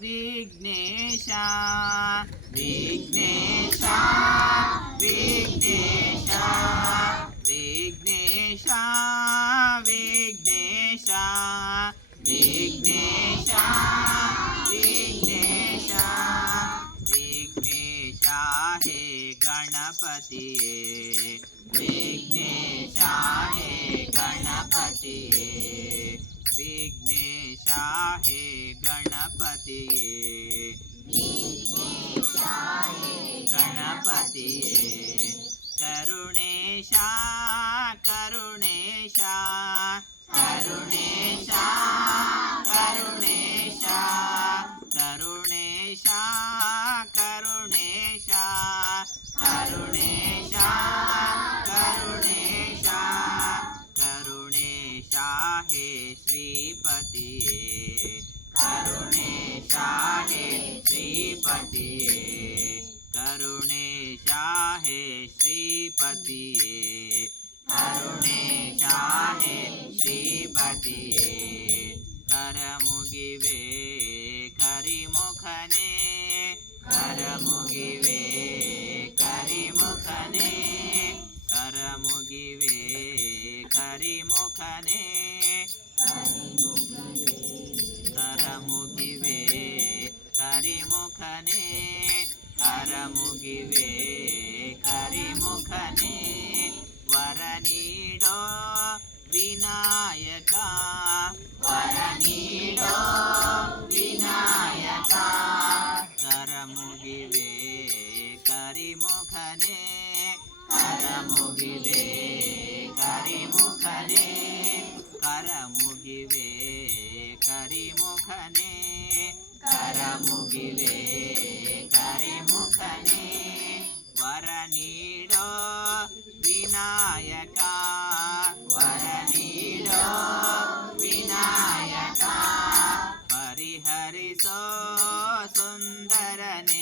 विघ्नेश विघ्नेश विघ्नेश विघ्नेश विघ्नेश विघ्नेश हे गणपति विघ्नेशा हे गणपति विघ्नेश हे गणपति करुणेश करुणेशा करुणेश करुणेश करुणेश करुणेशा करुणेश करुणेश करुणेशा हे श्रीपति करुणेशाहे श्रीपतिये। करुणेशाहे श्रीपतिये। करुणेशाहे श्रीपतिये। करमुगिवे करिमुखने। करमुगिवे करिमुखने। करमुगिवे करिमुखने। కరిముఖనే కరముగివే కరిముఖనే. వరనీడో వినాయక వరనీడో వినాయక. కరముగివే కరిముఖనే కరముగివే కరిముఖనే. కరముగివే కరిముఖనే. ಕರಮುಗಿವೆ ಕರೆಮುಖನೆ ವರ ನೀಡೋ ವಿನಾಯಕ ವರ ನೀಡೋ ವಿನಾಯಕ ಪರಿಹರಿಸೋ ಸುಂದರನೆ